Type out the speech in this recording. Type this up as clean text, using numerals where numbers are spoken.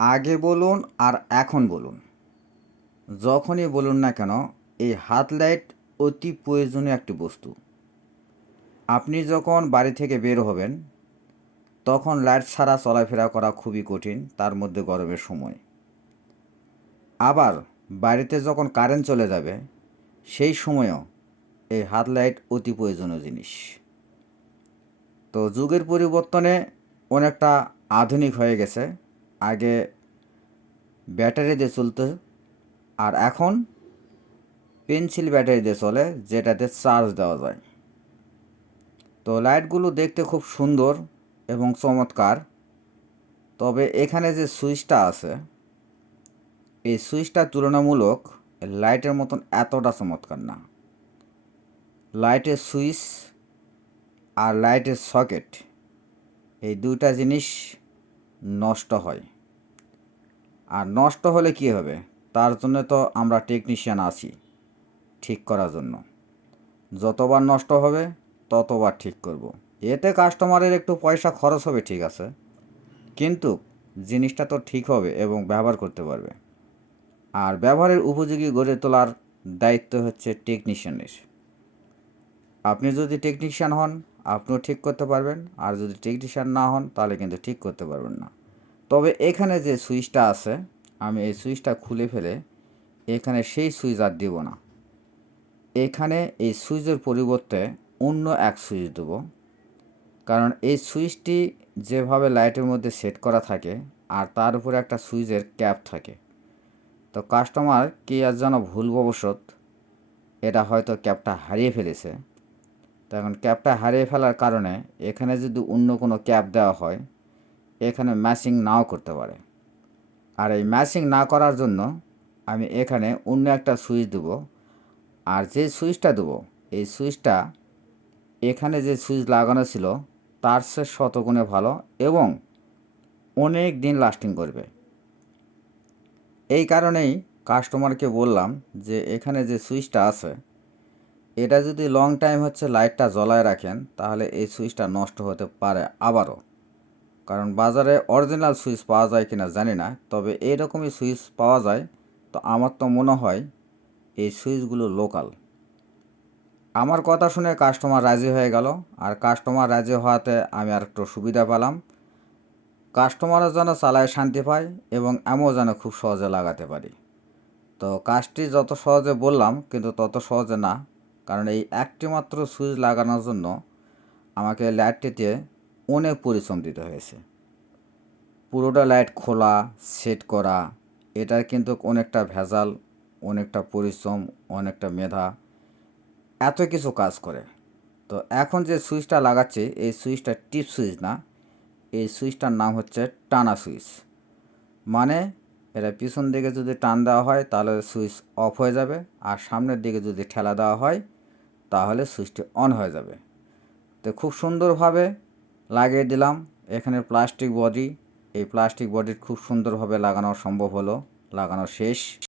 আগে বলুন আর এখন বলুন, যখনই বলুন না কেন, এই হাত লাইট অতি প্রয়োজনীয় একটি বস্তু। আপনি যখন বাড়ি থেকে বের হবেন তখন লাইট ছাড়া চলাফেরা করা খুবই কঠিন, তার মধ্যে গরমের সময়। আবার বাড়িতে যখন কারেন্ট চলে যাবে সেই সময়ও এই হাত লাইট অতি প্রয়োজনীয় জিনিস। তো যুগের পরিবর্তনে অনেকটা আধুনিক হয়ে গেছে। আগে ব্যাটারি দিয়ে চলতো, আর এখন পেন্সিল ব্যাটারি দিয়ে চলে, যেটাতে চার্জ দেওয়া যায়। তো লাইটগুলো দেখতে খুব সুন্দর এবং চমৎকার। তবে এখানে যে সুইচটা আছে, এই সুইচটা তুলনামূলক লাইটের মতন এতটা চমৎকার না। লাইটের সুইচ আর লাইটের সকেট, এই দুইটা জিনিস নষ্ট হয়। আর নষ্ট হলে কী হবে, তার জন্য তো আমরা টেকনিশিয়ান আছি ঠিক করার জন্য। যতবার নষ্ট হবে ততবার ঠিক করব। এতে কাস্টমারের একটু পয়সা খরচ হবে, ঠিক আছে, কিন্তু জিনিসটা তো ঠিক হবে এবং ব্যবহার করতে পারবে। আর ব্যবহারের উপযোগী গড়ে তোলার দায়িত্ব হচ্ছে টেকনিশিয়ানের। আপনি যদি টেকনিশিয়ান হন আপনিও ঠিক করতে পারবেন, আর যদি টেকনিশিয়ান না হন তাহলে কিন্তু ঠিক করতে পারবেন না। তবে এখানে যে সুইচটা আছে, আমি এই সুইচটা খুলে ফেলে এখানে সেই সুইচ আর দিব না। এখানে এই সুইচের পরিবর্তে অন্য এক সুইচ দেব। কারণ এই সুইচটি যেভাবে লাইটের মধ্যে সেট করা থাকে আর তার উপরে একটা সুইচের ক্যাপ থাকে, তো কাস্টমার কি আর যেন ভুলবশত এটা হয়তো ক্যাপটা হারিয়ে ফেলেছে। তো এখন ক্যাপটা হারিয়ে ফেলার কারণে এখানে যদি অন্য কোনো ক্যাপ দেওয়া হয়, এখানে ম্যাচিং নাও করতে পারে। আর এই ম্যাচিং না করার জন্য আমি এখানে অন্য একটা সুইচ দেবো। আর যে সুইচটা দেবো, এই সুইচটা এখানে যে সুইচ লাগানো ছিল তার সে শতগুণে ভালো এবং অনেক দিন লাস্টিং করবে। এই কারণেই কাস্টমারকে বললাম যে এখানে যে সুইচটা আছে, এটা যদি লং টাইম লাইটটা জ্বলায় রাখেন তাহলে এই সুইচটা নষ্ট হতে পারে আবারও। কারণ বাজারে অরিজিনাল সুইচ পাওয়া যায় কিনা জানি না, তবে এইরকমই সুইচ পাওয়া যায়। তো আমার তো মনে হয় এই সুইচগুলো লোকাল। আমার কথা শুনে কাস্টমার রাজি হয়ে গেল, আর কাস্টমার রাজি হওয়াতে আমি আর একটু সুবিধা পেলাম। কাস্টমারও যেন চালায় শান্তি পায় এবং আমিও যেন খুব সহজে লাগাতে পারি। তো কাজটি যত সহজে বললাম কিন্তু তত সহজে না, কারণ এই একটি মাত্র সুইচ লাগানোর জন্য আমাকে লাইটটিতে অনেক পরিশ্রম দিতে হয়েছে। পুরোটা লাইট খোলা, সেট করা, এটার কিন্তু অনেকটা ভেজাল, অনেকটা পরিশ্রম, অনেকটা মেধা, এত কিছু কাজ করে। তো এখন যে সুইচটা লাগাচ্ছি এই সুইচটা টিপ সুইচ না, এই সুইচটার নাম হচ্ছে টানা সুইচ। মানে এটা পিছন দিকে যদি টান দেওয়া হয় তাহলে সুইচ অফ হয়ে যাবে, আর সামনের দিকে যদি ঠেলা দেওয়া হয় তাহলে সুইচটি অন হয়ে যাবে। তো খুব সুন্দরভাবে লাগিয়ে দিলাম। এখানে প্লাস্টিক বডি, এই প্লাস্টিক বডি খুব সুন্দরভাবে লাগানো সম্ভব হলো, লাগানো শেষ।